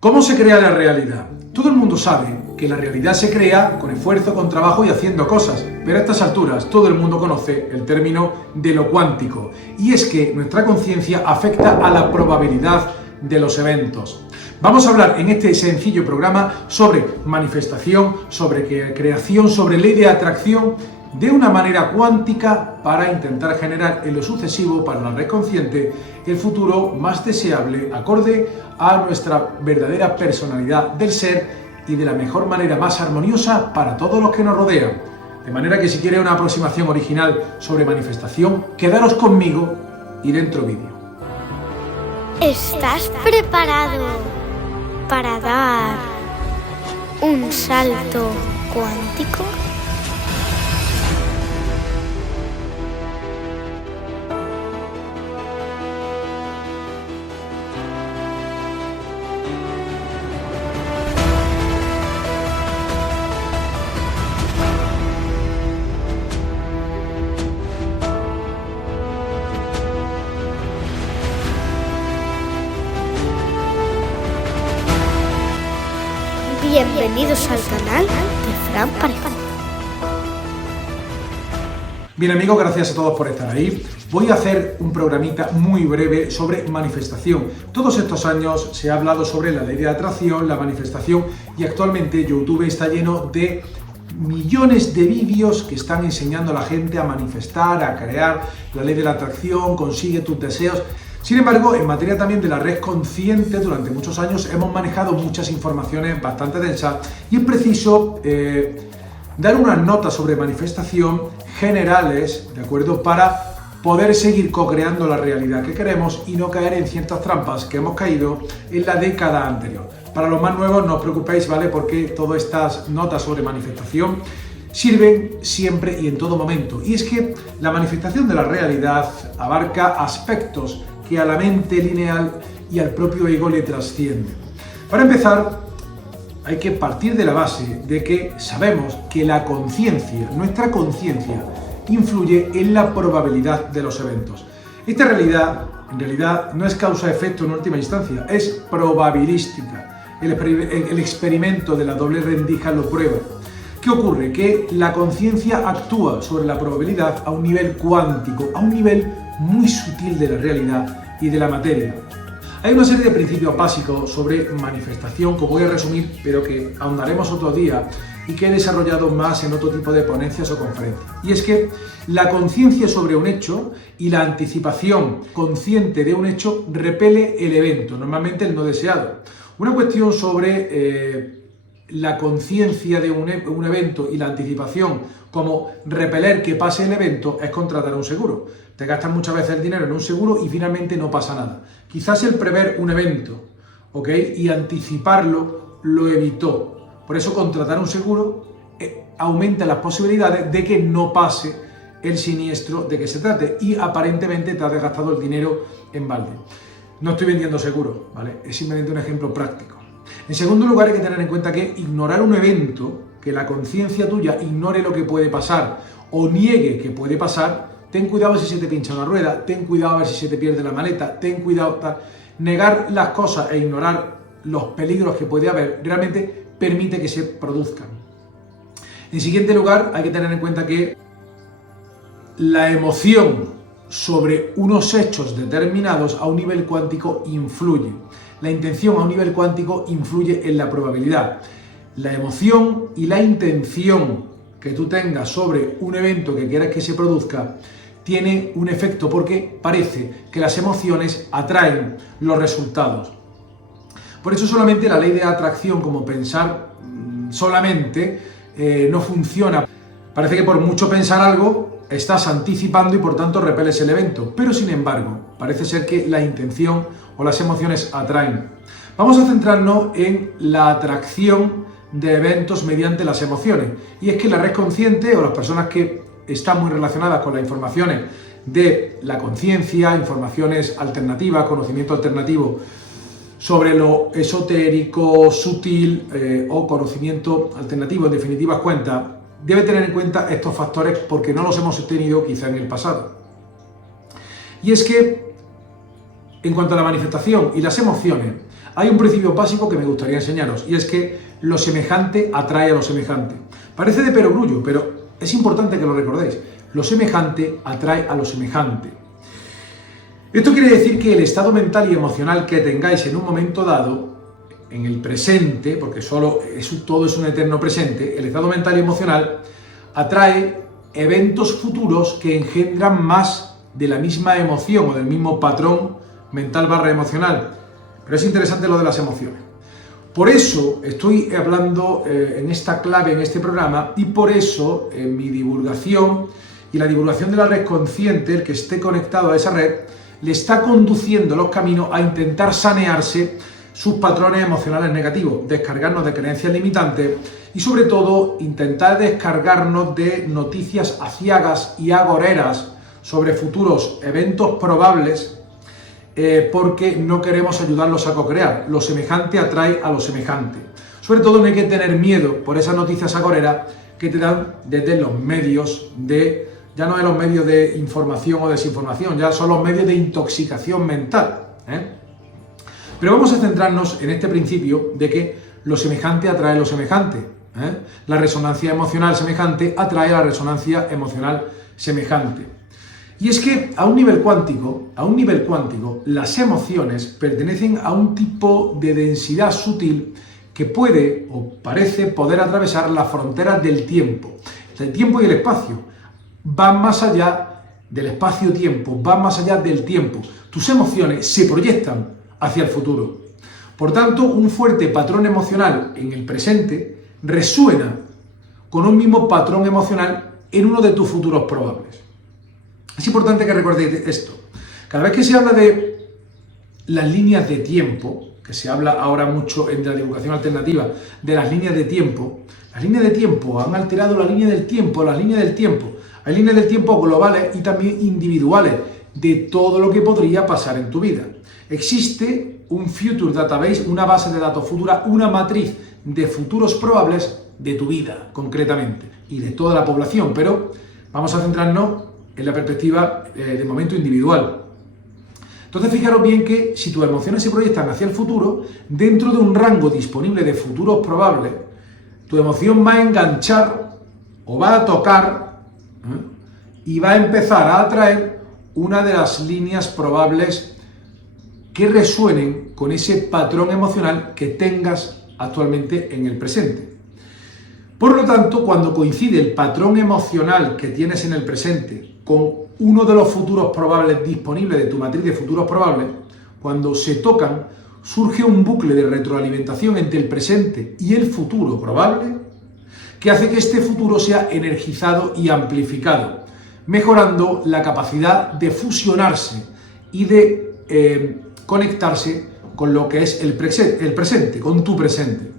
¿Cómo se crea la realidad? Todo el mundo sabe que la realidad se crea con esfuerzo, con trabajo y haciendo cosas, pero a estas alturas todo el mundo conoce el término de lo cuántico, y es que nuestra conciencia afecta a la probabilidad de los eventos. Vamos a hablar en este sencillo programa sobre manifestación, sobre creación, sobre ley de atracción, de una manera cuántica para intentar generar en lo sucesivo para la red consciente el futuro más deseable acorde a nuestra verdadera personalidad del ser y de la mejor manera más armoniosa para todos los que nos rodean. De manera que si quieres una aproximación original sobre manifestación, quedaros conmigo y dentro vídeo. ¿Estás preparado para dar un salto cuántico? Bienvenidos al canal de Fran Parejo. Bien amigos, gracias a todos por estar ahí. Voy a hacer un programita muy breve sobre manifestación. Todos estos años se ha hablado sobre la ley de atracción, la manifestación, y actualmente YouTube está lleno de millones de vídeos que están enseñando a la gente a manifestar, a crear la ley de la atracción, consigue tus deseos. Sin embargo, en materia también de la red consciente, durante muchos años hemos manejado muchas informaciones bastante densas y es preciso dar unas notas sobre manifestación generales, ¿de acuerdo?, para poder seguir co-creando la realidad que queremos y no caer en ciertas trampas que hemos caído en la década anterior. Para los más nuevos no os preocupéis, ¿vale?, porque todas estas notas sobre manifestación sirven siempre y en todo momento. Y es que la manifestación de la realidad abarca aspectos que a la mente lineal y al propio ego le trascienden. Para empezar, hay que partir de la base de que sabemos que la conciencia, nuestra conciencia, influye en la probabilidad de los eventos. Esta realidad, en realidad, no es causa-efecto en última instancia, es probabilística. El experimento de la doble rendija lo prueba. ¿Qué ocurre? Que la conciencia actúa sobre la probabilidad a un nivel cuántico, a un nivel muy sutil de la realidad y de la materia. Hay una serie de principios básicos sobre manifestación que voy a resumir, pero que ahondaremos otro día y que he desarrollado más en otro tipo de ponencias o conferencias. Y es que la conciencia sobre un hecho y la anticipación consciente de un hecho repele el evento, normalmente el no deseado. Una cuestión sobre la conciencia de un evento y la anticipación como repeler que pase el evento es contratar un seguro. Te gastas muchas veces el dinero en un seguro y finalmente no pasa nada. Quizás el prever un evento, ¿ok?, y anticiparlo lo evitó. Por eso contratar un seguro aumenta las posibilidades de que no pase el siniestro de que se trate y aparentemente te has gastado el dinero en balde. No estoy vendiendo seguro, ¿vale? Es simplemente un ejemplo práctico. En segundo lugar, hay que tener en cuenta que ignorar un evento, que la conciencia tuya ignore lo que puede pasar o niegue que puede pasar, ten cuidado si se te pincha una rueda, ten cuidado a ver si se te pierde la maleta, ten cuidado tal. Negar las cosas e ignorar los peligros que puede haber realmente permite que se produzcan. En siguiente lugar, hay que tener en cuenta que la emoción sobre unos hechos determinados a un nivel cuántico influye. La intención a un nivel cuántico influye en la probabilidad. La emoción y la intención que tú tengas sobre un evento que quieras que se produzca tiene un efecto porque parece que las emociones atraen los resultados. Por eso solamente la ley de atracción, como pensar solamente, no funciona. Parece que por mucho pensar algo estás anticipando y por tanto repeles el evento, pero sin embargo parece ser que la intención o las emociones atraen. Vamos a centrarnos en la atracción de eventos mediante las emociones, y es que la red consciente o las personas que están muy relacionadas con las informaciones de la conciencia, informaciones alternativas, conocimiento alternativo sobre lo esotérico, sutil o conocimiento alternativo, en definitivas cuentas, debe tener en cuenta estos factores porque no los hemos tenido quizá en el pasado. Y es que En cuanto a la manifestación y las emociones, Hay un principio básico que me gustaría enseñaros, y es que lo semejante atrae a lo semejante. Parece de perogrullo, pero es importante que lo recordéis. Lo semejante atrae a lo semejante. Esto quiere decir que el estado mental y emocional que tengáis en un momento dado, en el presente, porque todo es un eterno presente, el estado mental y emocional atrae eventos futuros que engendran más de la misma emoción o del mismo patrón mental / emocional. Pero es interesante lo de las emociones. Por eso estoy hablando en esta clave, en este programa, y por eso en mi divulgación y la divulgación de la red consciente, el que esté conectado a esa red, le está conduciendo los caminos a intentar sanearse sus patrones emocionales negativos, descargarnos de creencias limitantes y sobre todo intentar descargarnos de noticias aciagas y agoreras sobre futuros eventos probables, porque no queremos ayudarlos a co-crear. Lo semejante atrae a lo semejante. Sobre todo no hay que tener miedo por esas noticias agoreras que te dan desde los medios ya no de los medios de información o desinformación, ya son los medios de intoxicación mental. Pero vamos a centrarnos en este principio de que lo semejante atrae lo semejante. La resonancia emocional semejante atrae a la resonancia emocional semejante. Y es que a un nivel cuántico, las emociones pertenecen a un tipo de densidad sutil que puede o parece poder atravesar las fronteras del tiempo. El tiempo y el espacio van más allá del espacio-tiempo, van más allá del tiempo. Tus emociones se proyectan hacia el futuro. Por tanto, un fuerte patrón emocional en el presente resuena con un mismo patrón emocional en uno de tus futuros probables. Es importante que recordéis esto. Cada vez que se habla de las líneas de tiempo, que se habla ahora mucho en la divulgación alternativa de las líneas de tiempo han alterado la línea del tiempo, las líneas del tiempo. Hay líneas del tiempo globales y también individuales de todo lo que podría pasar en tu vida. Existe un Future Database, una base de datos futura, una matriz de futuros probables de tu vida, concretamente, y de toda la población, pero vamos a centrarnos en la perspectiva de momento individual. Entonces, fijaros bien que si tus emociones se proyectan hacia el futuro, dentro de un rango disponible de futuros probables, tu emoción va a enganchar o va a tocar y va a empezar a atraer una de las líneas probables que resuenen con ese patrón emocional que tengas actualmente en el presente. Por lo tanto, cuando coincide el patrón emocional que tienes en el presente con uno de los futuros probables disponibles de tu matriz de futuros probables, cuando se tocan, surge un bucle de retroalimentación entre el presente y el futuro probable que hace que este futuro sea energizado y amplificado, mejorando la capacidad de fusionarse y de conectarse con lo que es el presente, con tu presente.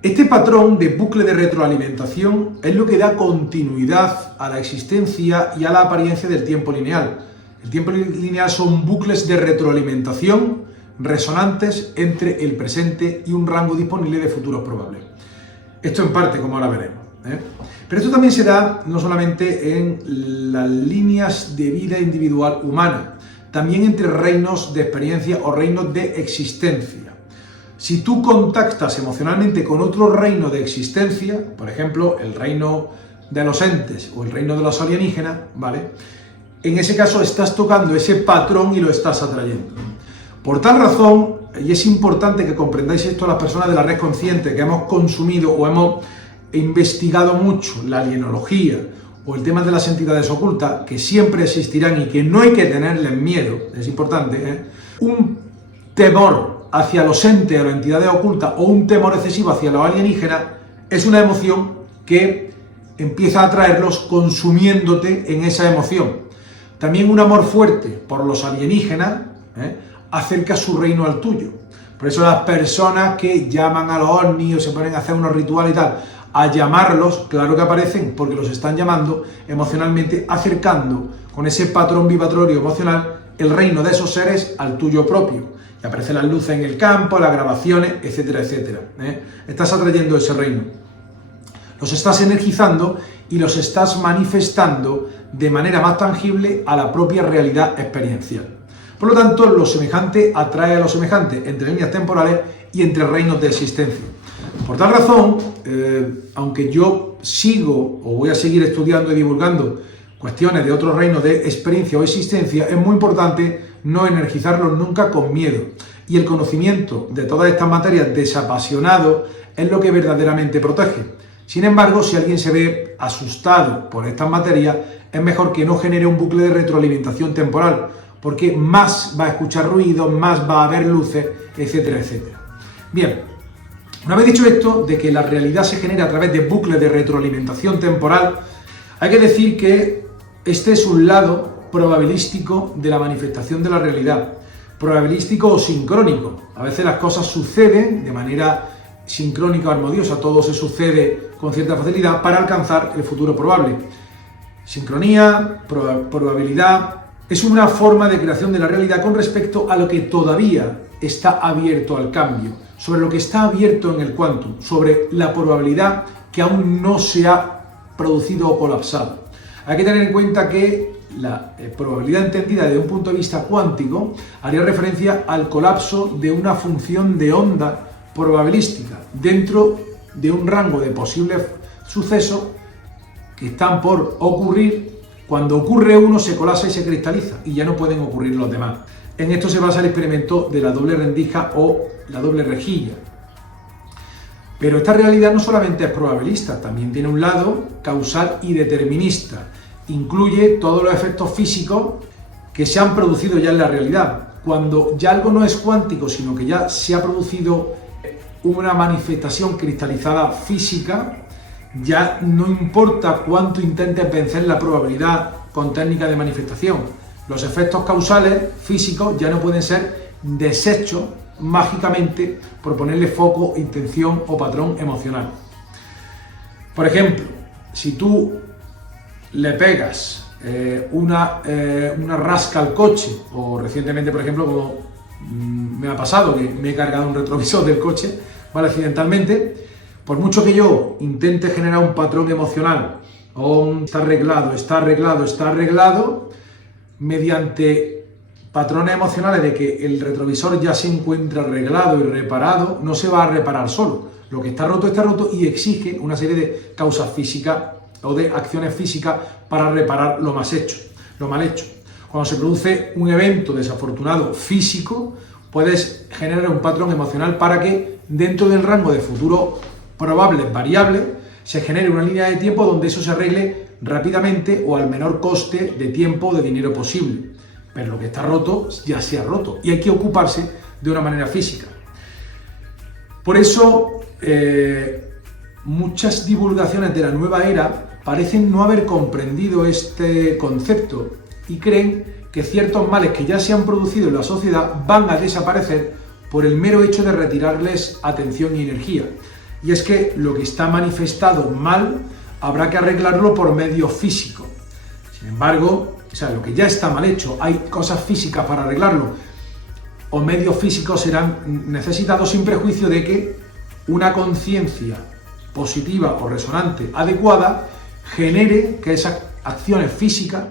Este patrón de bucle de retroalimentación es lo que da continuidad a la existencia y a la apariencia del tiempo lineal. El tiempo lineal son bucles de retroalimentación resonantes entre el presente y un rango disponible de futuros probables. Esto en parte, como ahora veremos. Pero esto también se da no solamente en las líneas de vida individual humana, también entre reinos de experiencia o reinos de existencia. Si tú contactas emocionalmente con otro reino de existencia, por ejemplo, el reino de los entes o el reino de los alienígenas, ¿vale? En ese caso estás tocando ese patrón y lo estás atrayendo. Por tal razón, y es importante que comprendáis esto las personas de la red consciente que hemos consumido o hemos investigado mucho la alienología o el tema de las entidades ocultas, que siempre existirán y que no hay que tenerles miedo, es importante, un temor hacia los entes o las entidades ocultas o un temor excesivo hacia los alienígenas es una emoción que empieza a atraerlos consumiéndote en esa emoción. También un amor fuerte por los alienígenas acerca su reino al tuyo. Por eso las personas que llaman a los ovnis o se ponen a hacer unos rituales y tal, a llamarlos, claro que aparecen porque los están llamando emocionalmente, acercando con ese patrón vibratorio emocional el reino de esos seres al tuyo propio. Y aparecen las luces en el campo, las grabaciones, etcétera, etcétera. Estás atrayendo ese reino. Los estás energizando y los estás manifestando de manera más tangible a la propia realidad experiencial. Por lo tanto, lo semejante atrae a lo semejante entre líneas temporales y entre reinos de existencia. Por tal razón, aunque yo sigo o voy a seguir estudiando y divulgando cuestiones de otros reinos de experiencia o existencia, es muy importante no energizarlos nunca con miedo. Y el conocimiento de todas estas materias desapasionado es lo que verdaderamente protege. Sin embargo, si alguien se ve asustado por estas materias, es mejor que no genere un bucle de retroalimentación temporal, porque más va a escuchar ruidos, más va a ver luces, etcétera, etcétera. Bien, una vez dicho esto, de que la realidad se genera a través de bucles de retroalimentación temporal, hay que decir que este es un lado probabilístico de la manifestación de la realidad, probabilístico o sincrónico. A veces las cosas suceden de manera sincrónica o armoniosa, todo se sucede con cierta facilidad para alcanzar el futuro probable. Sincronía, probabilidad, es una forma de creación de la realidad con respecto a lo que todavía está abierto al cambio, sobre lo que está abierto en el quantum, sobre la probabilidad que aún no se ha producido o colapsado. Hay que tener en cuenta que la probabilidad entendida desde un punto de vista cuántico haría referencia al colapso de una función de onda probabilística dentro de un rango de posibles sucesos que están por ocurrir. Cuando ocurre uno se colapsa y se cristaliza y ya no pueden ocurrir los demás. En esto se basa el experimento de la doble rendija o la doble rejilla. Pero esta realidad no solamente es probabilista, también tiene un lado causal y determinista. Incluye todos los efectos físicos que se han producido ya en la realidad. Cuando ya algo no es cuántico, sino que ya se ha producido una manifestación cristalizada física, ya no importa cuánto intentes vencer la probabilidad con técnica de manifestación. Los efectos causales físicos ya no pueden ser deshechos mágicamente por ponerle foco, intención o patrón emocional. Por ejemplo, si tú le pegas una rasca al coche, o recientemente, por ejemplo, como me ha pasado, que me he cargado un retrovisor del coche, ¿vale?, accidentalmente, por mucho que yo intente generar un patrón emocional, o está arreglado, mediante patrones emocionales de que el retrovisor ya se encuentra arreglado y reparado, no se va a reparar solo. Lo que está roto y exige una serie de causas físicas o de acciones físicas para reparar lo mal hecho. Cuando se produce un evento desafortunado físico, puedes generar un patrón emocional para que dentro del rango de futuro probables variables se genere una línea de tiempo donde eso se arregle rápidamente o al menor coste de tiempo o de dinero posible. Pero lo que está roto ya se ha roto y hay que ocuparse de una manera física. Por eso muchas divulgaciones de la nueva era parecen no haber comprendido este concepto y creen que ciertos males que ya se han producido en la sociedad van a desaparecer por el mero hecho de retirarles atención y energía. Y es que lo que está manifestado mal habrá que arreglarlo por medio físico. Sin embargo, lo que ya está mal hecho, hay cosas físicas para arreglarlo, o medios físicos serán necesitados sin prejuicio de que una conciencia positiva o resonante adecuada genere que esas acciones físicas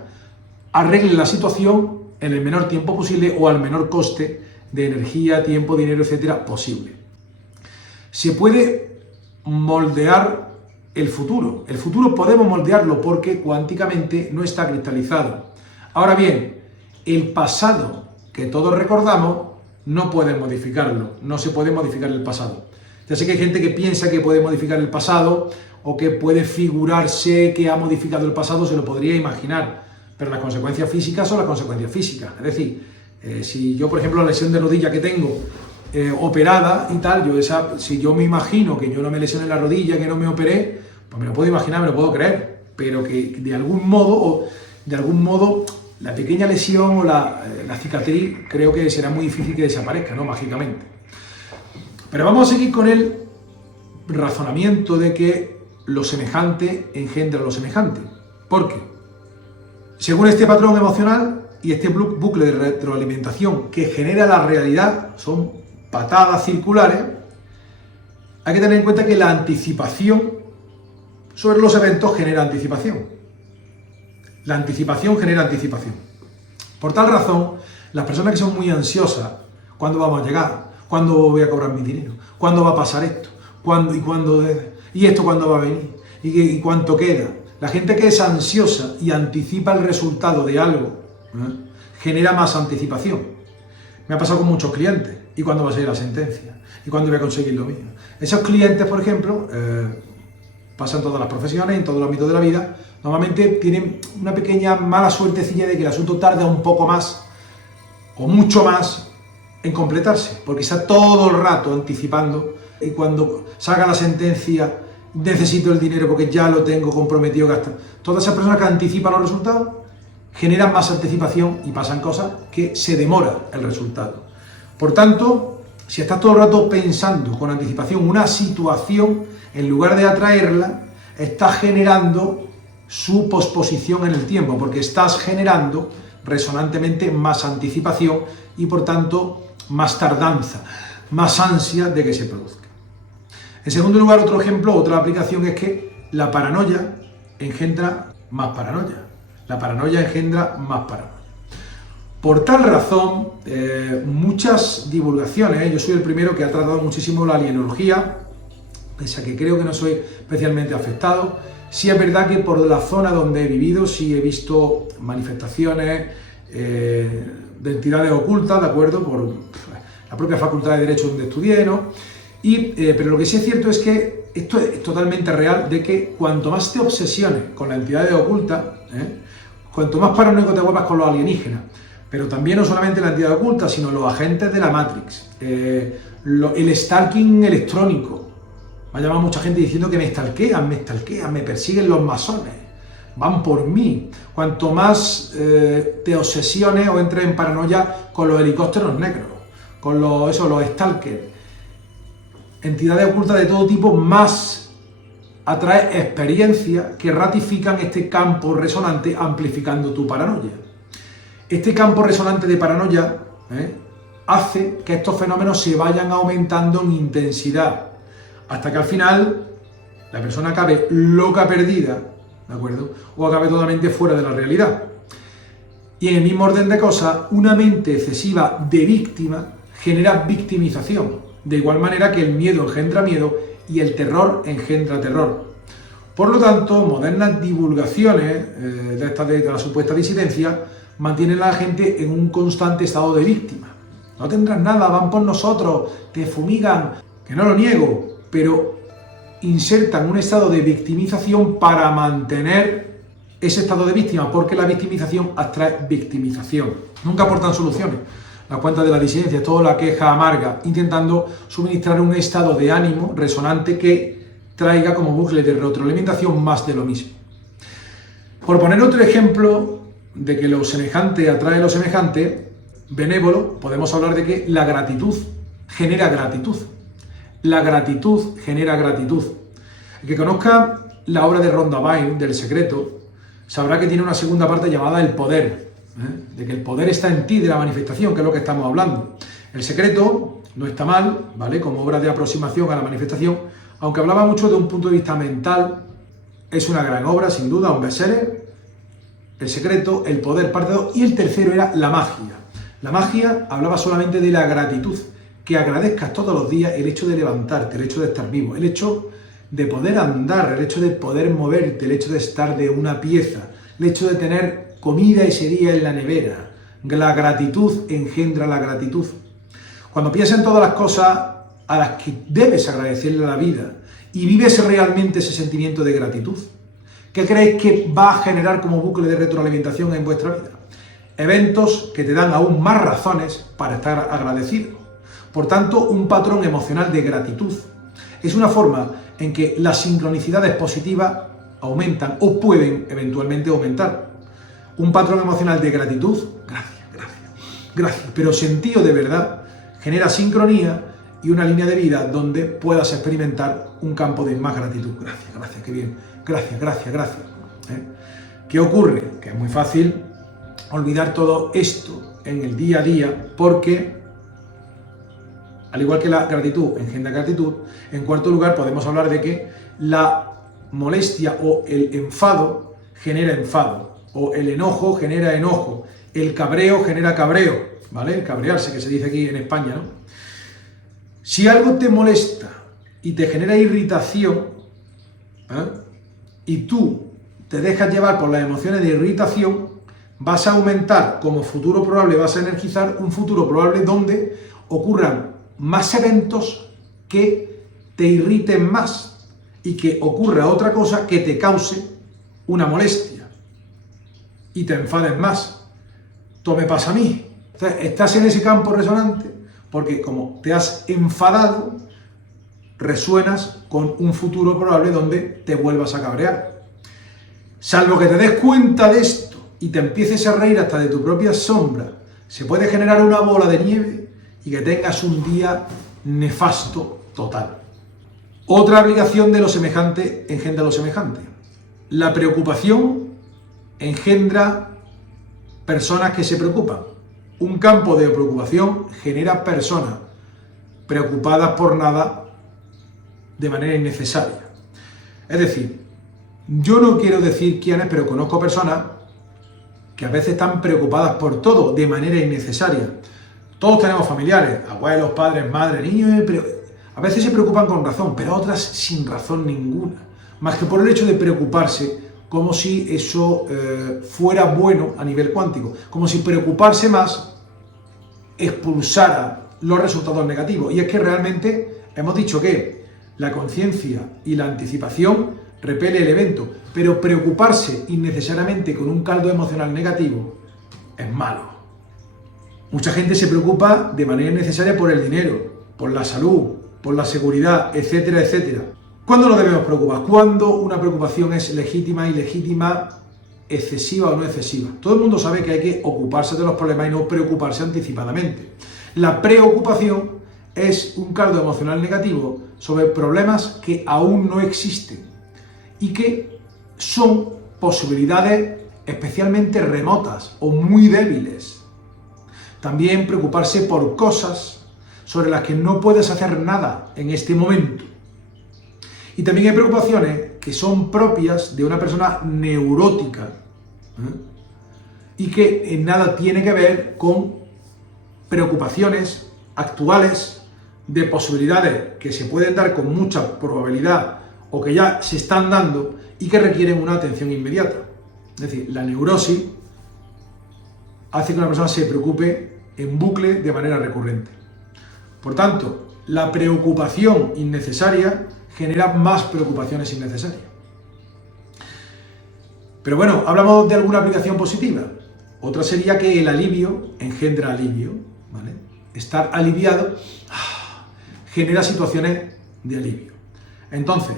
arreglen la situación en el menor tiempo posible o al menor coste de energía, tiempo, dinero, etcétera, posible. Se puede moldear el futuro. El futuro podemos moldearlo porque cuánticamente no está cristalizado. Ahora bien, el pasado que todos recordamos no pueden modificarlo, no se puede modificar el pasado. Ya sé que hay gente que piensa que puede modificar el pasado o que puede figurarse que ha modificado el pasado, se lo podría imaginar, pero las consecuencias físicas son las consecuencias físicas. Es decir, si yo, por ejemplo, la lesión de rodilla que tengo operada y tal, si yo me imagino que yo no me lesioné la rodilla, que no me operé, pues me lo puedo imaginar, me lo puedo creer, pero que de algún modo la pequeña lesión o la cicatriz creo que será muy difícil que desaparezca, ¿no?, mágicamente. Pero vamos a seguir con el razonamiento de que lo semejante engendra lo semejante. ¿Por qué? Según este patrón emocional y este bucle de retroalimentación que genera la realidad, son patadas circulares, hay que tener en cuenta que la anticipación sobre los eventos genera anticipación. La anticipación genera anticipación. Por tal razón, Las personas que son muy ansiosas, ¿cuándo vamos a llegar? ¿Cuándo voy a cobrar mi dinero? ¿Cuándo va a pasar esto? ¿Y esto cuándo va a venir? ¿Y cuánto queda? La gente que es ansiosa y anticipa el resultado de algo, genera más anticipación. Me ha pasado con muchos clientes. ¿Y cuándo va a salir la sentencia? ¿Y cuándo voy a conseguir lo mío? Esos clientes, por ejemplo, pasan todas las profesiones, en todos los ámbitos de la vida, normalmente tienen una pequeña mala suertecilla de que el asunto tarda un poco más o mucho más en completarse, porque está todo el rato anticipando y cuando salga la sentencia necesito el dinero porque ya lo tengo comprometido gastado. Todas esas personas que anticipan los resultados generan más anticipación y pasan cosas que se demora el resultado. Por tanto, si estás todo el rato pensando con anticipación una situación, en lugar de atraerla, estás generando su posposición en el tiempo, porque estás generando resonantemente más anticipación y por tanto más tardanza, más ansia de que se produzca. En segundo lugar, otro ejemplo, otra aplicación es que la paranoia engendra más paranoia. La paranoia engendra más paranoia. Por tal razón, muchas divulgaciones, yo soy el primero que ha tratado muchísimo la alienología, pese a que creo que no soy especialmente afectado. Sí es verdad que por la zona donde he vivido, sí he visto manifestaciones de entidades ocultas, ¿de acuerdo? Por la propia Facultad de Derecho donde estudié, ¿no? Pero lo que sí es cierto es que esto es totalmente real, de que cuanto más te obsesiones con las entidades ocultas, cuanto más paranoico te vuelvas con los alienígenas, pero también no solamente la entidad oculta, sino los agentes de la Matrix, el stalking electrónico. Me ha llamado mucha gente diciendo que me stalkean, me persiguen los masones, van por mí. Cuanto más te obsesiones o entres en paranoia con los helicópteros negros, con los stalkers, entidades ocultas de todo tipo, más atrae experiencias que ratifican este campo resonante amplificando tu paranoia. Este campo resonante de paranoia hace que estos fenómenos se vayan aumentando en intensidad, hasta que al final la persona acabe loca perdida, ¿de acuerdo? O acabe totalmente fuera de la realidad. Y en el mismo orden de cosas, una mente excesiva de víctima genera victimización, de igual manera que el miedo engendra miedo y el terror engendra terror. Por lo tanto, modernas divulgaciones de la supuesta disidencia mantienen a la gente en un constante estado de víctima. No tendrás nada, van por nosotros, te fumigan, que no lo niego, pero insertan un estado de victimización para mantener ese estado de víctima, porque la victimización atrae victimización. Nunca aportan soluciones. La cuenta de la disidencia es toda la queja amarga, intentando suministrar un estado de ánimo resonante que traiga como bucle de retroalimentación más de lo mismo. Por poner otro ejemplo de que lo semejante atrae lo semejante, benévolo, podemos hablar de que la gratitud genera gratitud. La gratitud genera gratitud. El que conozca la obra de Rhonda Byrne, del Secreto, sabrá que tiene una segunda parte llamada El Poder, de que el poder está en ti, de la manifestación, que es lo que estamos hablando. El Secreto no está mal, ¿vale?, como obra de aproximación a la manifestación, aunque hablaba mucho de un punto de vista mental. Es una gran obra, sin duda, un bestseller. El Secreto, El Poder, parte 2, y el tercero era La Magia. La magia hablaba solamente de la gratitud, que agradezcas todos los días el hecho de levantarte, el hecho de estar vivo, el hecho de poder andar, el hecho de poder moverte, el hecho de estar de una pieza, el hecho de tener comida ese día en la nevera. La gratitud engendra la gratitud. Cuando piensas en todas las cosas a las que debes agradecerle a la vida y vives realmente ese sentimiento de gratitud, ¿qué creéis que va a generar como bucle de retroalimentación en vuestra vida? Eventos que te dan aún más razones para estar agradecido. Por tanto, un patrón emocional de gratitud es una forma en que las sincronicidades positivas aumentan o pueden eventualmente aumentar. Un patrón emocional de gratitud, gracias, pero sentido de verdad, genera sincronía y una línea de vida donde puedas experimentar un campo de más gratitud. Gracias, qué bien, gracias. ¿Qué ocurre? Que es muy fácil olvidar todo esto en el día a día, porque al igual que la gratitud engendra gratitud, en cuarto lugar podemos hablar de que la molestia o el enfado genera enfado, o el enojo genera enojo, el cabreo genera cabreo. ¿vale? Cabrearse, que se dice aquí en España, ¿no? Si algo te molesta y te genera irritación, y tú te dejas llevar por las emociones de irritación, vas a aumentar como futuro probable, vas a energizar un futuro probable donde ocurran más eventos que te irriten más y que ocurra otra cosa que te cause una molestia y te enfades más. Todo me pasa a mí. Entonces, estás en ese campo resonante porque como te has enfadado, resuenas con un futuro probable donde te vuelvas a cabrear. Salvo que te des cuenta de esto y te empieces a reír hasta de tu propia sombra, se puede generar una bola de nieve y que tengas un día nefasto total. Otra aplicación de lo semejante engendra lo semejante. La preocupación engendra personas que se preocupan. Un campo de preocupación genera personas preocupadas por nada de manera innecesaria. Es decir, yo no quiero decir quiénes, pero conozco personas que a veces están preocupadas por todo de manera innecesaria. Todos tenemos familiares, abuelos, padres, madres, niños, pero a veces se preocupan con razón, pero otras sin razón ninguna. Más que por el hecho de preocuparse, como si eso fuera bueno a nivel cuántico, como si preocuparse más expulsara los resultados negativos. Y es que realmente hemos dicho que la conciencia y la anticipación repele el evento, pero preocuparse innecesariamente con un caldo emocional negativo es malo. Mucha gente se preocupa de manera innecesaria por el dinero, por la salud, por la seguridad, etcétera, etcétera. ¿Cuándo nos debemos preocupar? ¿Cuándo una preocupación es legítima, ilegítima, excesiva o no excesiva? Todo el mundo sabe que hay que ocuparse de los problemas y no preocuparse anticipadamente. La preocupación es un caldo emocional negativo sobre problemas que aún no existen y que son posibilidades especialmente remotas o muy débiles. También preocuparse por cosas sobre las que no puedes hacer nada en este momento. Y también hay preocupaciones que son propias de una persona neurótica y que en nada tiene que ver con preocupaciones actuales de posibilidades que se pueden dar con mucha probabilidad o que ya se están dando y que requieren una atención inmediata. Es decir, la neurosis hace que una persona se preocupe en bucle de manera recurrente. Por tanto, la preocupación innecesaria genera más preocupaciones innecesarias. Pero bueno, hablamos de alguna aplicación positiva. Otra sería que el alivio engendra alivio, ¿vale? Estar aliviado genera situaciones de alivio. Entonces,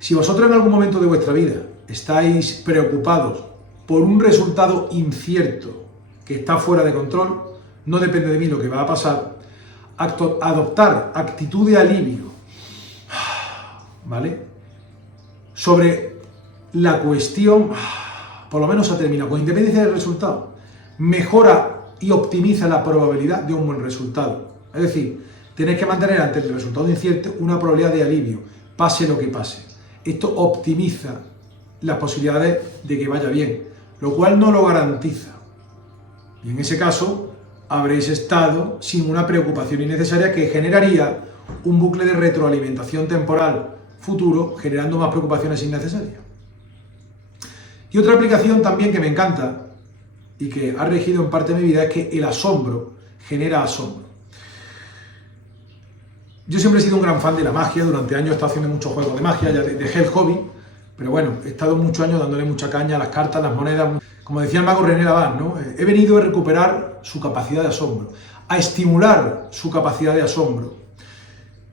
si vosotros en algún momento de vuestra vida estáis preocupados por un resultado incierto que está fuera de control, no depende de mí lo que va a pasar, adoptar actitud de alivio, ¿vale? Sobre la cuestión, por lo menos ha terminado, con independencia del resultado, mejora y optimiza la probabilidad de un buen resultado. Es decir, tenéis que mantener ante el resultado incierto una probabilidad de alivio, pase lo que pase. Esto optimiza las posibilidades de que vaya bien, lo cual no lo garantiza. Y en ese caso, habréis estado sin una preocupación innecesaria que generaría un bucle de retroalimentación temporal futuro, generando más preocupaciones innecesarias. Y otra aplicación también que me encanta y que ha regido en parte de mi vida es que el asombro genera asombro. Yo siempre he sido un gran fan de la magia, durante años he estado haciendo muchos juegos de magia, ya dejé el hobby, pero bueno, he estado muchos años dándole mucha caña a las cartas, las monedas. Como decía el mago René Laván, ¿no? He venido a recuperar su capacidad de asombro, a estimular su capacidad de asombro.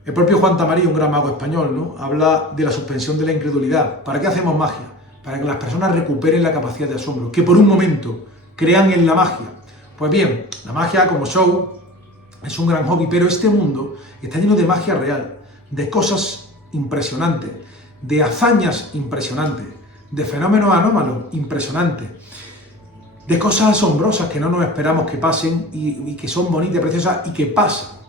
El propio Juan Tamarí, un gran mago español, ¿no? Habla de la suspensión de la incredulidad. ¿Para qué hacemos magia? Para que las personas recuperen la capacidad de asombro, que por un momento crean en la magia. Pues bien, la magia como show es un gran hobby, pero este mundo está lleno de magia real, de cosas impresionantes, de hazañas impresionantes, de fenómenos anómalos impresionantes, de cosas asombrosas que no nos esperamos que pasen y que son bonitas y preciosas y que pasan.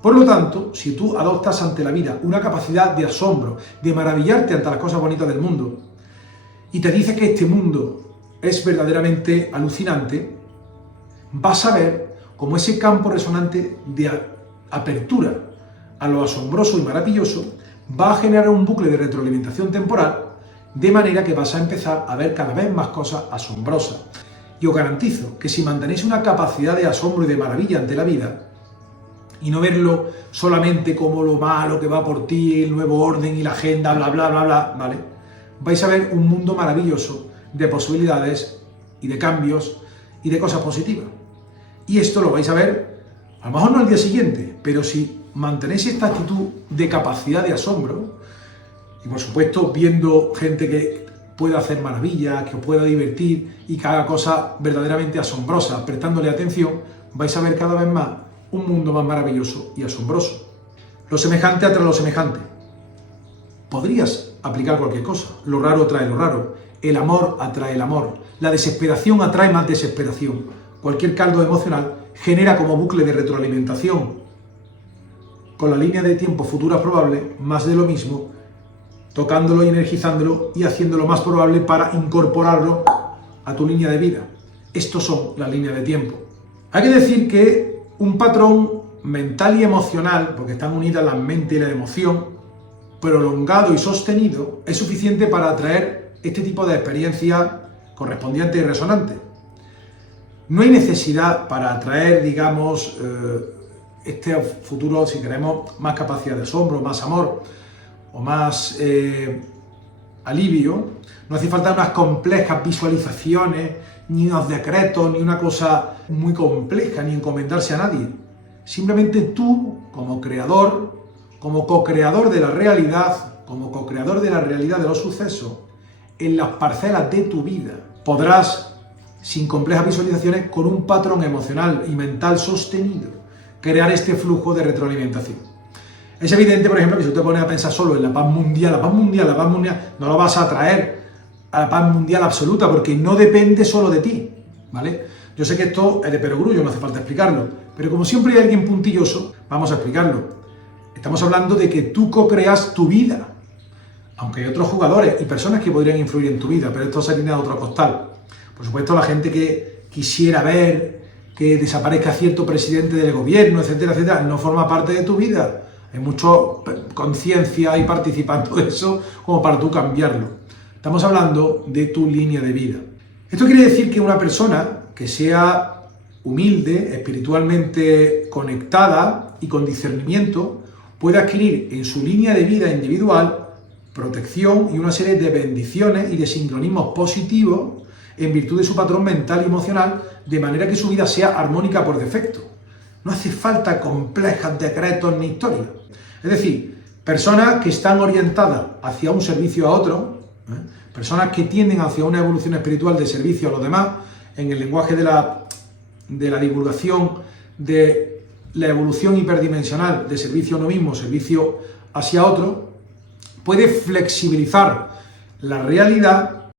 Por lo tanto, si tú adoptas ante la vida una capacidad de asombro, de maravillarte ante las cosas bonitas del mundo, y te dice que este mundo es verdaderamente alucinante, vas a ver cómo ese campo resonante de apertura a lo asombroso y maravilloso va a generar un bucle de retroalimentación temporal, de manera que vas a empezar a ver cada vez más cosas asombrosas. Y os garantizo que si mantenéis una capacidad de asombro y de maravilla ante la vida, y no verlo solamente como lo malo que va por ti, el nuevo orden y la agenda, bla, bla, bla, bla, ¿vale? Vais a ver un mundo maravilloso de posibilidades y de cambios y de cosas positivas. Y esto lo vais a ver, a lo mejor no al día siguiente, pero si mantenéis esta actitud de capacidad de asombro, y por supuesto viendo gente que pueda hacer maravillas, que os pueda divertir y que haga cosas verdaderamente asombrosas, prestándole atención, vais a ver cada vez más un mundo más maravilloso y asombroso. Lo semejante atrae lo semejante. Podrías aplicar cualquier cosa. Lo raro atrae lo raro. El amor atrae el amor. La desesperación atrae más desesperación. Cualquier caldo emocional genera como bucle de retroalimentación. Con la línea de tiempo futura probable, más de lo mismo, tocándolo y energizándolo y haciéndolo más probable para incorporarlo a tu línea de vida. Estos son las líneas de tiempo. Hay que decir que un patrón mental y emocional, porque están unidas la mente y la emoción, prolongado y sostenido, es suficiente para atraer este tipo de experiencia correspondiente y resonante. No hay necesidad para atraer, digamos, este futuro, si queremos, más capacidad de asombro, más amor o más alivio. No hace falta unas complejas visualizaciones, ni unos decretos, ni una cosa muy compleja, ni encomendarse a nadie. Simplemente tú, como creador, como co-creador de la realidad, como co-creador de la realidad de los sucesos, en las parcelas de tu vida, podrás, sin complejas visualizaciones, con un patrón emocional y mental sostenido, crear este flujo de retroalimentación. Es evidente, por ejemplo, que si tú te pones a pensar solo en la paz mundial, no lo vas a atraer a la paz mundial absoluta, porque no depende solo de ti, ¿vale? Yo sé que esto es de perogrullo, no hace falta explicarlo, pero como siempre hay alguien puntilloso, vamos a explicarlo. Estamos hablando de que tú co-creas tu vida, aunque hay otros jugadores y personas que podrían influir en tu vida, pero esto sería a otro costal. Por supuesto, la gente que quisiera ver que desaparezca cierto presidente del gobierno, etcétera, etcétera, no forma parte de tu vida. Hay mucha conciencia ahí participando de eso como para tú cambiarlo. Estamos hablando de tu línea de vida. Esto quiere decir que una persona que sea humilde, espiritualmente conectada y con discernimiento, puede adquirir en su línea de vida individual protección y una serie de bendiciones y de sincronismos positivos en virtud de su patrón mental y emocional, de manera que su vida sea armónica por defecto. No hace falta complejas decretos ni historias. Es decir, personas que están orientadas hacia un servicio a otro, personas que tienden hacia una evolución espiritual de servicio a los demás, en el lenguaje de la divulgación de la evolución hiperdimensional de servicio a uno mismo, servicio hacia otro, puede flexibilizar la realidad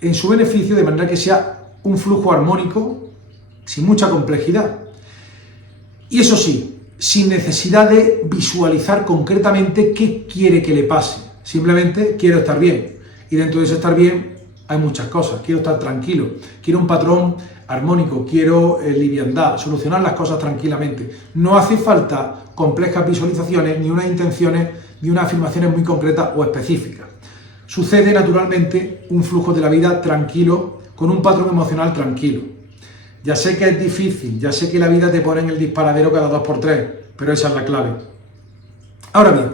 en su beneficio de manera que sea un flujo armónico sin mucha complejidad. Y eso sí, sin necesidad de visualizar concretamente qué quiere que le pase. Simplemente quiero estar bien. Y dentro de eso estar bien hay muchas cosas. Quiero estar tranquilo, quiero un patrón armónico, quiero liviandad, solucionar las cosas tranquilamente. No hace falta complejas visualizaciones, ni unas intenciones, ni unas afirmaciones muy concretas o específicas. Sucede naturalmente un flujo de la vida tranquilo, con un patrón emocional tranquilo. Ya sé que es difícil, ya sé que la vida te pone en el disparadero cada 2x3, pero esa es la clave. Ahora bien,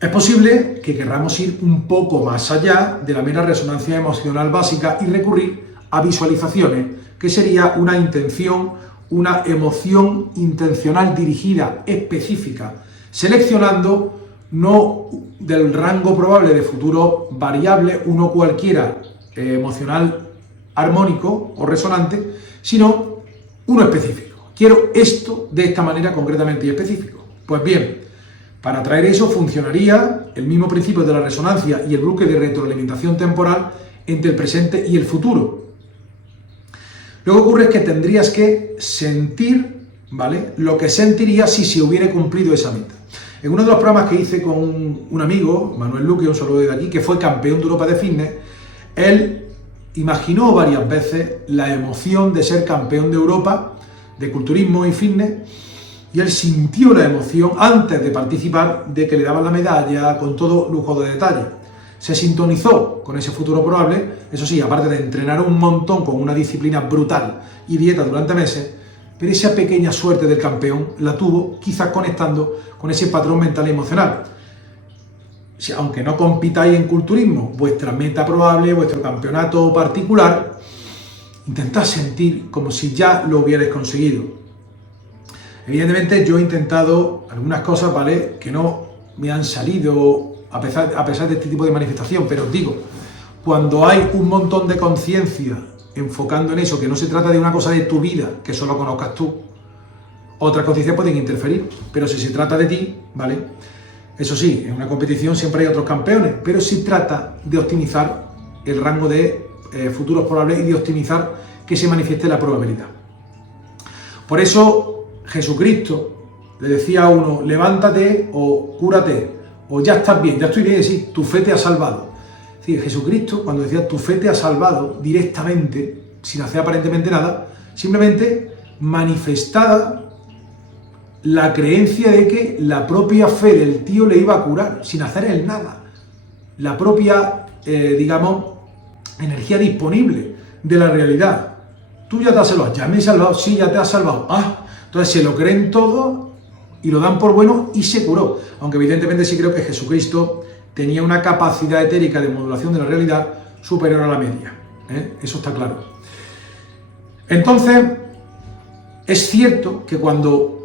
es posible que querramos ir un poco más allá de la mera resonancia emocional básica y recurrir a visualizaciones, que sería una intención, una emoción intencional dirigida, específica, seleccionando no del rango probable de futuro variable, uno cualquiera emocional armónico o resonante, sino uno específico. Quiero esto de esta manera concretamente y específico. Pues bien, para atraer eso funcionaría el mismo principio de la resonancia y el bloque de retroalimentación temporal entre el presente y el futuro. Lo que ocurre es que tendrías que sentir, ¿vale?, lo que sentirías si se hubiera cumplido esa meta. En uno de los programas que hice con un amigo, Manuel Luque, un saludo de aquí, que fue campeón de Europa de fitness, él imaginó varias veces la emoción de ser campeón de Europa de culturismo y fitness, y él sintió la emoción antes de participar de que le daban la medalla con todo lujo de detalle. Se sintonizó con ese futuro probable, eso sí, aparte de entrenar un montón con una disciplina brutal y dieta durante meses, pero esa pequeña suerte del campeón la tuvo quizás conectando con ese patrón mental y emocional. Si, aunque no compitáis en culturismo, vuestra meta probable, vuestro campeonato particular, intentad sentir como si ya lo hubierais conseguido. Evidentemente yo he intentado algunas cosas, ¿vale?, que no me han salido a pesar de este tipo de manifestación, pero os digo, cuando hay un montón de conciencia enfocando en eso, que no se trata de una cosa de tu vida, que solo conozcas tú, otras conciencias pueden interferir, pero si se trata de ti, ¿vale? Eso sí, en una competición siempre hay otros campeones, pero se trata de optimizar el rango de futuros probables y de optimizar que se manifieste la probabilidad. Por eso Jesucristo le decía a uno, levántate o cúrate, o ya estás bien, ya estoy bien, decir, tu fe te ha salvado. Es decir, Jesucristo, cuando decía tu fe te ha salvado directamente, sin hacer aparentemente nada, simplemente manifestaba la creencia de que la propia fe del tío le iba a curar, sin hacer él nada. La propia, energía disponible de la realidad. Tú ya te has salvado, ya me he salvado, sí, ya te has salvado. Entonces se lo creen todo y lo dan por bueno y se curó. Aunque evidentemente sí creo que Jesucristo tenía una capacidad etérica de modulación de la realidad superior a la media. Eso está claro. Entonces, es cierto que cuando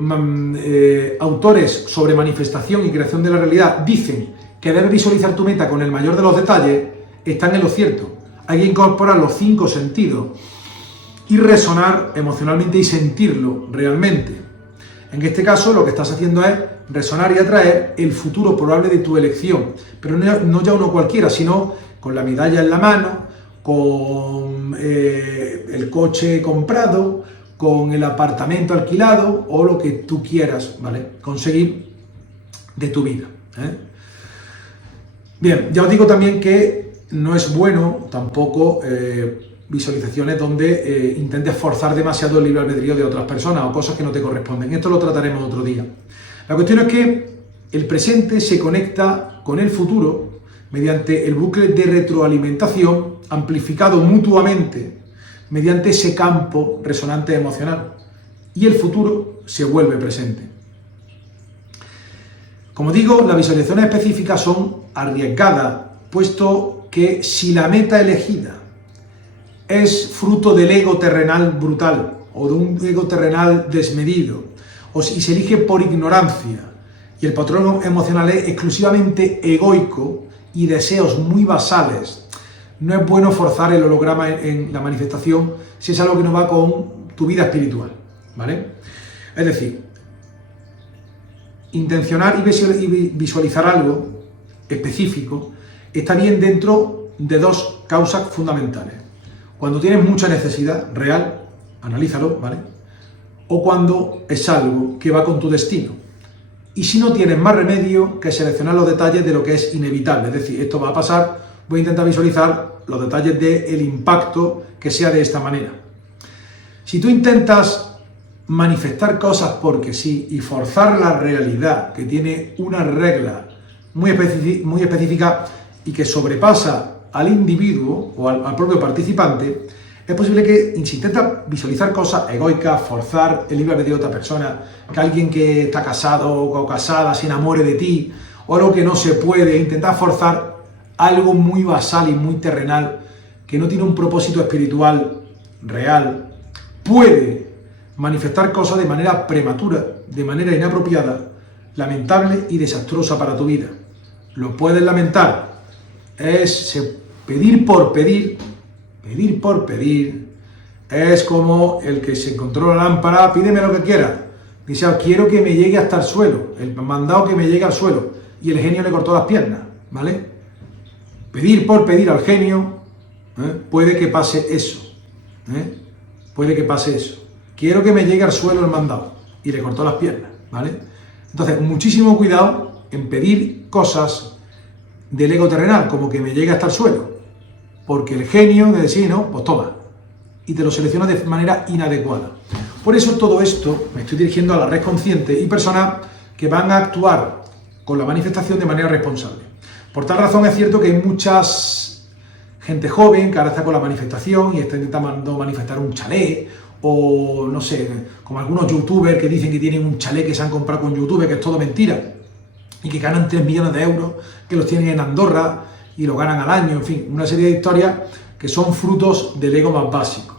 autores sobre manifestación y creación de la realidad dicen que debes visualizar tu meta con el mayor de los detalles, están en lo cierto. Hay que incorporar los 5 sentidos y resonar emocionalmente y sentirlo realmente. En este caso lo que estás haciendo es resonar y atraer el futuro probable de tu elección, pero no ya uno cualquiera, sino con la medalla en la mano, con el coche comprado, con el apartamento alquilado o lo que tú quieras, ¿vale?, conseguir de tu vida. Bien, ya os digo también que no es bueno tampoco visualizaciones donde intentes forzar demasiado el libre albedrío de otras personas o cosas que no te corresponden. Esto lo trataremos otro día. La cuestión es que el presente se conecta con el futuro mediante el bucle de retroalimentación amplificado mutuamente mediante ese campo resonante emocional, y el futuro se vuelve presente. Como digo, las visualizaciones específicas son arriesgadas, puesto que si la meta elegida es fruto del ego terrenal brutal o de un ego terrenal desmedido, o si se elige por ignorancia y el patrón emocional es exclusivamente egoico y deseos muy basales, no es bueno forzar el holograma en la manifestación si es algo que no va con tu vida espiritual, ¿vale? Es decir, intencionar y visualizar algo específico está bien dentro de 2 causas fundamentales. Cuando tienes mucha necesidad real, analízalo, ¿vale? O cuando es algo que va con tu destino. Y si no tienes más remedio que seleccionar los detalles de lo que es inevitable, es decir, esto va a pasar, voy a intentar visualizar los detalles del impacto que sea de esta manera. Si tú intentas manifestar cosas porque sí y forzar la realidad, que tiene una regla muy específica y que sobrepasa al individuo o al propio participante, es posible que si intentas visualizar cosas egoicas, forzar el libre albedrío de otra persona, que alguien que está casado o casada se enamore de ti, o algo que no se puede, intentar forzar algo muy basal y muy terrenal, que no tiene un propósito espiritual real, puede manifestar cosas de manera prematura, de manera inapropiada, lamentable y desastrosa para tu vida. Lo puedes lamentar, es pedir por pedir, es como el que se encontró la lámpara, pídeme lo que quieras, dice, quiero que me llegue hasta el suelo, el mandado que me llegue al suelo, y el genio le cortó las piernas, ¿vale? Pedir por pedir al genio, puede que pase eso, puede que pase eso. Quiero que me llegue al suelo el mandado, y le cortó las piernas, ¿vale? Entonces, muchísimo cuidado en pedir cosas del ego terrenal, como que me llegue hasta el suelo, porque el genio de decir, no, pues toma, y te lo selecciona de manera inadecuada. Por eso todo esto me estoy dirigiendo a la red consciente y personas que van a actuar con la manifestación de manera responsable. Por tal razón es cierto que hay muchas gente joven que ahora está con la manifestación y está intentando manifestar un chalet, o no sé, como algunos youtubers que dicen que tienen un chalet que se han comprado con YouTube, que es todo mentira, y que ganan 3 millones de euros, que los tienen en Andorra y lo ganan al año, en fin, una serie de historias que son frutos del ego más básico.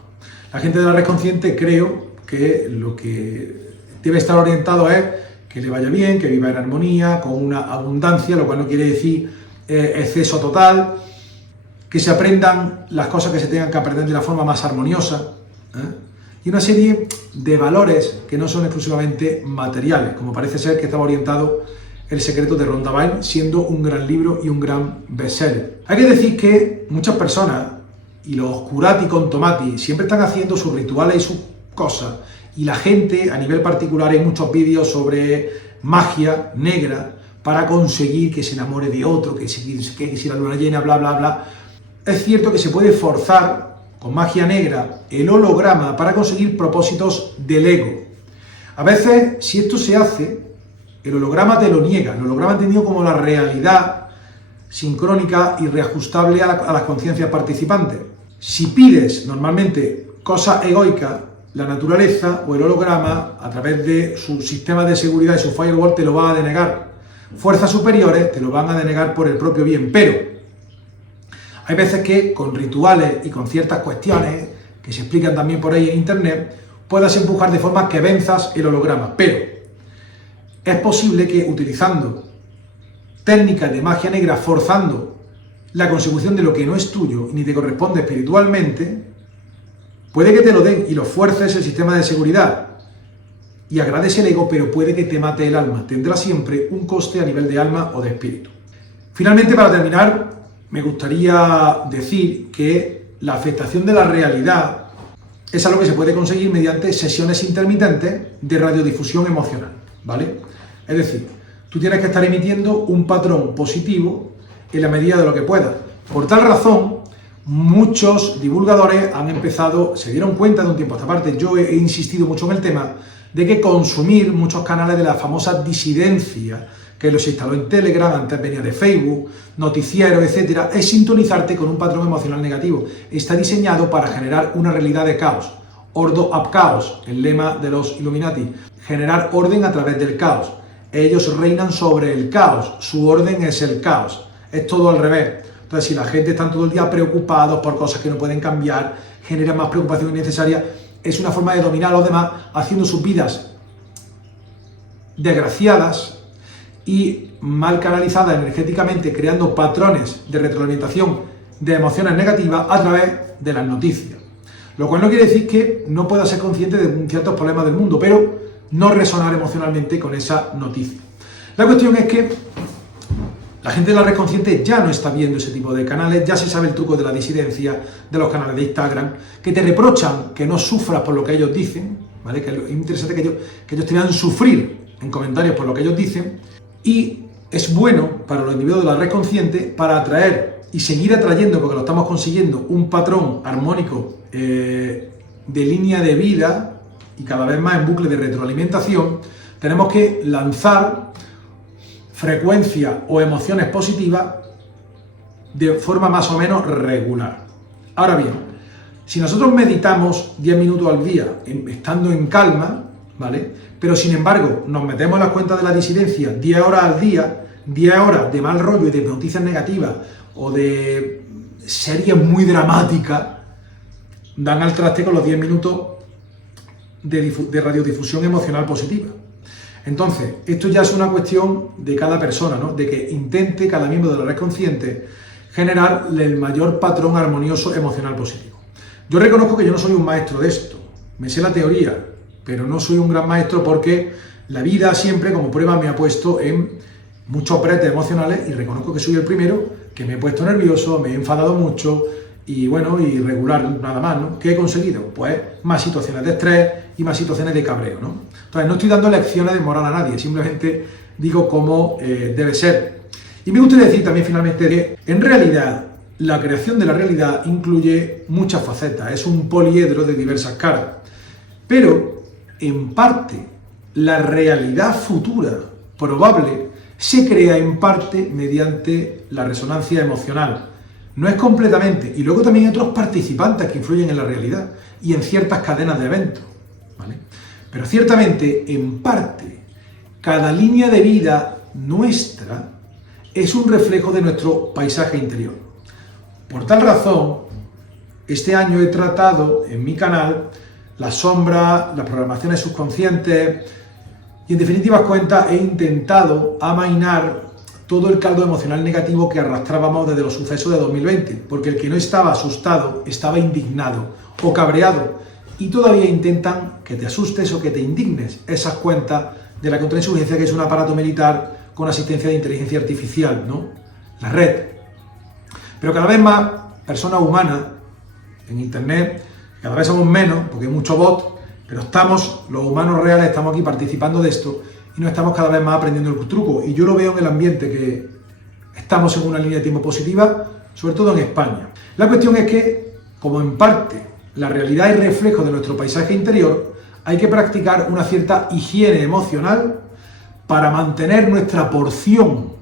La gente de la red consciente creo que lo que debe estar orientado es que le vaya bien, que viva en armonía, con una abundancia, lo cual no quiere decir exceso total, que se aprendan las cosas que se tengan que aprender de la forma más armoniosa, y una serie de valores que no son exclusivamente materiales, como parece ser que estaba orientado El secreto de Rhonda Byrne, siendo un gran libro y un gran bestseller. Hay que decir que muchas personas, y los curati con tomati, siempre están haciendo sus rituales y sus cosas, y la gente, a nivel particular, hay muchos vídeos sobre magia negra para conseguir que se enamore de otro, que si la luna llena, bla, bla, bla. Es cierto que se puede forzar con magia negra el holograma para conseguir propósitos del ego. A veces, si esto se hace, el holograma te lo niega. El holograma entendido como la realidad sincrónica y reajustable a las conciencias participantes. Si pides normalmente cosas egoicas, la naturaleza o el holograma, a través de su sistema de seguridad y su firewall, te lo va a denegar. Fuerzas superiores te lo van a denegar por el propio bien, pero hay veces que con rituales y con ciertas cuestiones que se explican también por ahí en internet, puedas empujar de forma que venzas el holograma, pero es posible que utilizando técnicas de magia negra, forzando la consecución de lo que no es tuyo ni te corresponde espiritualmente, puede que te lo den y lo fuerces el sistema de seguridad y agrades el ego, pero puede que te mate el alma. Tendrá siempre un coste a nivel de alma o de espíritu. Finalmente, para terminar, me gustaría decir que la afectación de la realidad es algo que se puede conseguir mediante sesiones intermitentes de radiodifusión emocional, ¿vale? Es decir, tú tienes que estar emitiendo un patrón positivo en la medida de lo que puedas. Por tal razón, muchos divulgadores han empezado, se dieron cuenta de un tiempo a esta parte, yo he insistido mucho en el tema, de que consumir muchos canales de la famosa disidencia, que los instaló en Telegram, antes venía de Facebook, noticieros, etcétera, es sintonizarte con un patrón emocional negativo. Está diseñado para generar una realidad de caos. Ordo ab caos, el lema de los Illuminati. Generar orden a través del caos. Ellos reinan sobre el caos, su orden es el caos. Es todo al revés. Entonces, si la gente está todo el día preocupados por cosas que no pueden cambiar, genera más preocupación innecesaria, es una forma de dominar a los demás, haciendo sus vidas desgraciadas y mal canalizadas energéticamente, creando patrones de retroalimentación de emociones negativas a través de las noticias. Lo cual no quiere decir que no pueda ser consciente de ciertos problemas del mundo, pero no resonar emocionalmente con esa noticia. La cuestión es que la gente de la red consciente ya no está viendo ese tipo de canales, ya se sabe el truco de la disidencia, de los canales de Instagram, que te reprochan que no sufras por lo que ellos dicen, ¿vale? Que es interesante que ellos te vean sufrir en comentarios por lo que ellos dicen, y es bueno para los individuos de la red consciente para atraer y seguir atrayendo, porque lo estamos consiguiendo, un patrón armónico de línea de vida y cada vez más en bucle de retroalimentación. Tenemos que lanzar frecuencia o emociones positivas de forma más o menos regular. Ahora bien, si nosotros meditamos 10 minutos al día estando en calma, ¿vale? Pero sin embargo nos metemos en las cuentas de la disidencia 10 horas al día, 10 horas de mal rollo y de noticias negativas o de series muy dramáticas, dan al traste con los 10 minutos de radiodifusión emocional positiva. Entonces, esto ya es una cuestión de cada persona, ¿no? De que intente cada miembro de la red consciente generar el mayor patrón armonioso emocional positivo. Yo reconozco que yo no soy un maestro de esto, me sé la teoría, pero no soy un gran maestro porque la vida siempre como prueba me ha puesto en muchos bretes emocionales y reconozco que soy el primero que me he puesto nervioso, me he enfadado mucho y bueno, y regular nada más, ¿no? ¿Qué he conseguido? Pues más situaciones de estrés y más situaciones de cabreo, ¿no? Entonces, no estoy dando lecciones de moral a nadie, simplemente digo cómo debe ser. Y me gustaría decir también finalmente que, en realidad, la creación de la realidad incluye muchas facetas, es un poliedro de diversas caras. Pero, en parte, la realidad futura probable se crea en parte mediante la resonancia emocional. No es completamente. Y luego también hay otros participantes que influyen en la realidad y en ciertas cadenas de eventos, ¿vale? Pero ciertamente, en parte, cada línea de vida nuestra es un reflejo de nuestro paisaje interior. Por tal razón, este año he tratado en mi canal las sombras, las programaciones subconscientes y en definitivas cuentas he intentado amainar todo el caldo emocional negativo que arrastrábamos desde los sucesos de 2020, porque el que no estaba asustado estaba indignado o cabreado y todavía intentan que te asustes o que te indignes. Esas cuentas de la contrainsurgencia, que es un aparato militar con asistencia de inteligencia artificial, ¿no? La red. Pero cada vez más personas humanas en internet, cada vez somos menos, porque hay mucho bot, pero estamos, los humanos reales, estamos aquí participando de esto y nos estamos cada vez más aprendiendo el truco. Y yo lo veo en el ambiente, que estamos en una línea de tiempo positiva, sobre todo en España. La cuestión es que, como en parte la realidad es reflejo de nuestro paisaje interior, hay que practicar una cierta higiene emocional para mantener nuestra porción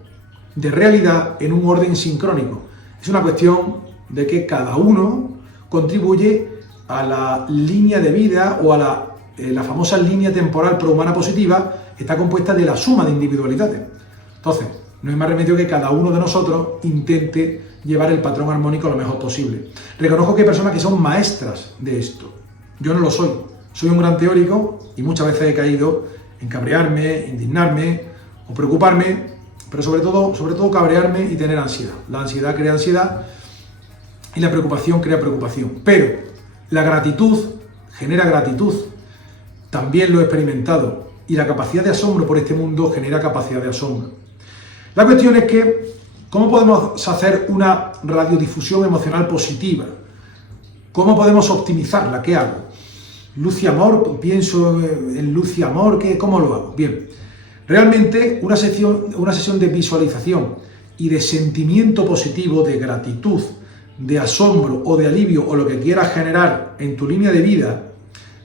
de realidad en un orden sincrónico. Es una cuestión de que cada uno contribuye a la línea de vida o a la famosa línea temporal prohumana positiva. Está compuesta de la suma de individualidades. Entonces, no hay más remedio que cada uno de nosotros intente llevar el patrón armónico lo mejor posible. Reconozco que hay personas que son maestras de esto. Yo no lo soy. Soy un gran teórico y muchas veces he caído en cabrearme, indignarme o preocuparme, pero sobre todo cabrearme y tener ansiedad. La ansiedad crea ansiedad y la preocupación crea preocupación. Pero la gratitud genera gratitud. También lo he experimentado. Y la capacidad de asombro por este mundo genera capacidad de asombro. La cuestión es que, ¿cómo podemos hacer una radiodifusión emocional positiva? ¿Cómo podemos optimizarla? ¿Qué hago? ¿Luz y amor? ¿Pienso en luz y amor? ¿Cómo lo hago? Bien, realmente una sesión de visualización y de sentimiento positivo, de gratitud, de asombro o de alivio o lo que quieras generar en tu línea de vida,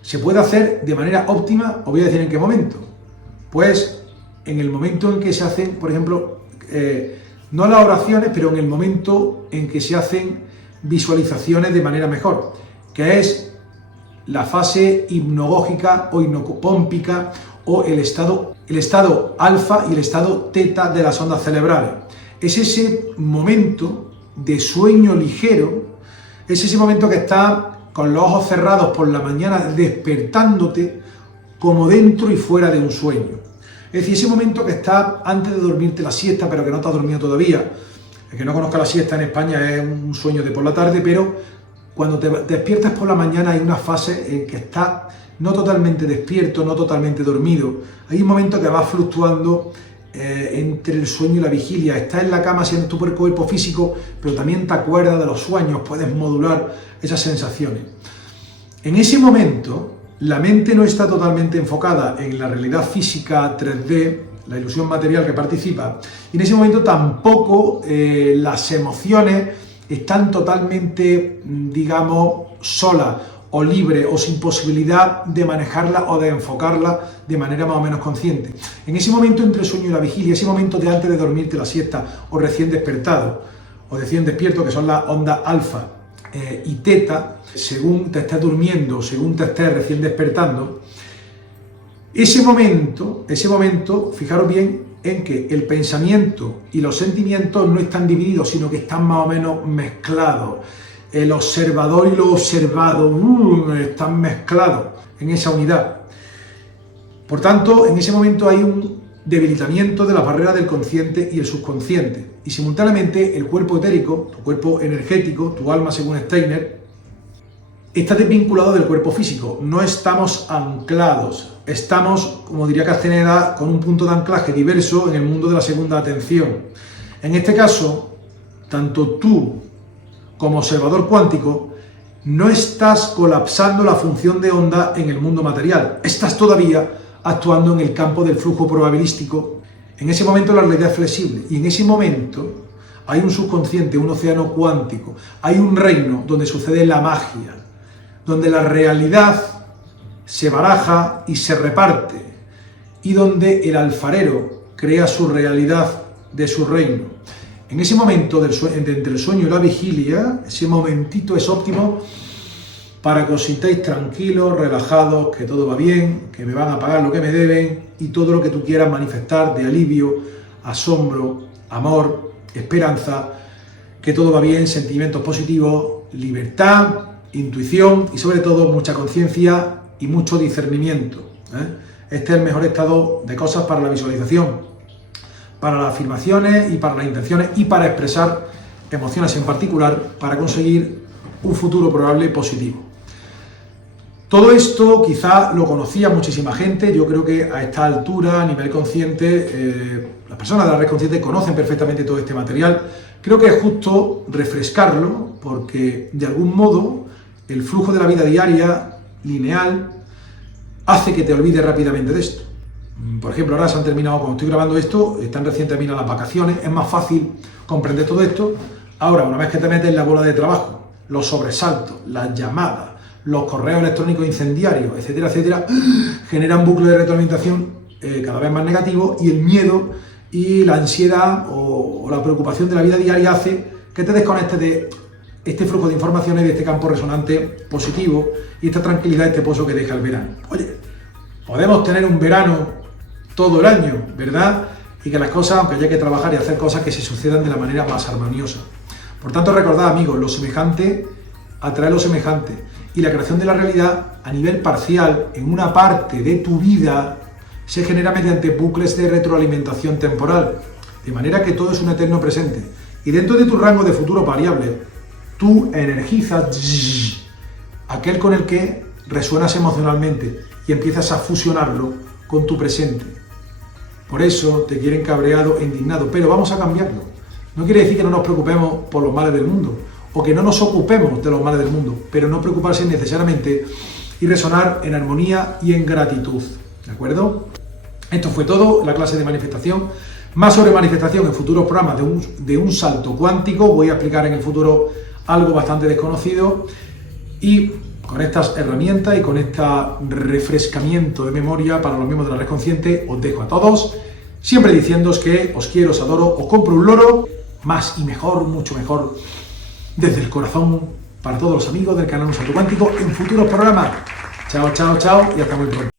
se puede hacer de manera óptima. Os voy a decir en qué momento. Pues en el momento en que se hacen, por ejemplo, no las oraciones, pero en el momento en que se hacen visualizaciones de manera mejor, que es la fase hipnogógica o hipnopómpica o el estado alfa y el estado teta de las ondas cerebrales. Es ese momento de sueño ligero, es ese momento que está con los ojos cerrados por la mañana despertándote como dentro y fuera de un sueño. Es decir, ese momento que está antes de dormirte la siesta, pero que no te has dormido todavía. El que no conozca la siesta en España es un sueño de por la tarde, pero cuando te despiertas por la mañana hay una fase en que estás no totalmente despierto, no totalmente dormido. Hay un momento que va fluctuando entre el sueño y la vigilia. Estás en la cama siendo tu cuerpo físico, pero también te acuerdas de los sueños, puedes modular esas sensaciones. En ese momento, la mente no está totalmente enfocada en la realidad física 3D, la ilusión material que participa, y en ese momento tampoco las emociones están totalmente, digamos, solas o libres o sin posibilidad de manejarla o de enfocarla de manera más o menos consciente. En ese momento entre el sueño y la vigilia, ese momento de antes de dormirte la siesta o recién despertado o recién despierto, que son las ondas alfa y teta, según te estés durmiendo, según te estés recién despertando, ese momento, fijaros bien en que el pensamiento y los sentimientos no están divididos, sino que están más o menos mezclados. El observador y lo observado están mezclados en esa unidad. Por tanto, en ese momento hay un debilitamiento de las barreras del consciente y el subconsciente. Y simultáneamente el cuerpo etérico, tu cuerpo energético, tu alma según Steiner, está desvinculado del cuerpo físico. No estamos anclados. Estamos, como diría Castaneda, con un punto de anclaje diverso en el mundo de la segunda atención. En este caso, tanto tú como observador cuántico no estás colapsando la función de onda en el mundo material. Estás todavía actuando en el campo del flujo probabilístico. En ese momento la realidad es flexible y en ese momento hay un subconsciente, un océano cuántico, hay un reino donde sucede la magia, donde la realidad se baraja y se reparte, y donde el alfarero crea su realidad de su reino. En ese momento entre el sueño y la vigilia, ese momentito es óptimo para que os sintáis tranquilos, relajados, que todo va bien, que me van a pagar lo que me deben y todo lo que tú quieras manifestar de alivio, asombro, amor, esperanza, que todo va bien, sentimientos positivos, libertad, intuición y sobre todo mucha conciencia y mucho discernimiento. Este es el mejor estado de cosas para la visualización, para las afirmaciones y para las intenciones y para expresar emociones en particular para conseguir un futuro probable positivo. Todo esto quizá lo conocía muchísima gente. Yo creo que a esta altura, a nivel consciente, las personas de la red consciente conocen perfectamente todo este material. Creo que es justo refrescarlo porque de algún modo el flujo de la vida diaria, lineal, hace que te olvides rápidamente de esto. Por ejemplo, ahora se han terminado, cuando estoy grabando esto, están recién terminadas las vacaciones, es más fácil comprender todo esto. Ahora, una vez que te metes en la bola de trabajo, los sobresaltos, las llamadas, los correos electrónicos incendiarios, etcétera, etcétera, generan bucles de retroalimentación cada vez más negativos, y el miedo y la ansiedad o la preocupación de la vida diaria hace que te desconectes de este flujo de informaciones, de este campo resonante positivo y esta tranquilidad, este pozo que deja el verano. Oye, podemos tener un verano todo el año, ¿verdad? Y que las cosas, aunque haya que trabajar y hacer cosas, que se sucedan de la manera más armoniosa. Por tanto, recordad, amigos, lo semejante atrae lo semejante, y la creación de la realidad a nivel parcial en una parte de tu vida se genera mediante bucles de retroalimentación temporal, de manera que todo es un eterno presente. Y dentro de tu rango de futuro variable, tú energizas aquel con el que resuenas emocionalmente y empiezas a fusionarlo con tu presente. Por eso te quieren cabreado e indignado, pero vamos a cambiarlo. No quiere decir que no nos preocupemos por los males del mundo, o que no nos ocupemos de los males del mundo, pero no preocuparse necesariamente y resonar en armonía y en gratitud, ¿de acuerdo? Esto fue todo, la clase de manifestación. Más sobre manifestación en futuros programas de un salto cuántico. Voy a explicar en el futuro algo bastante desconocido, y con estas herramientas y con este refrescamiento de memoria para los miembros de la red consciente, os dejo a todos, siempre diciéndoos que os quiero, os adoro, os compro un loro, más y mejor, mucho mejor, desde el corazón, para todos los amigos del canal Un Salto Cuántico en futuros programas. Chao, chao, chao, y hasta muy pronto.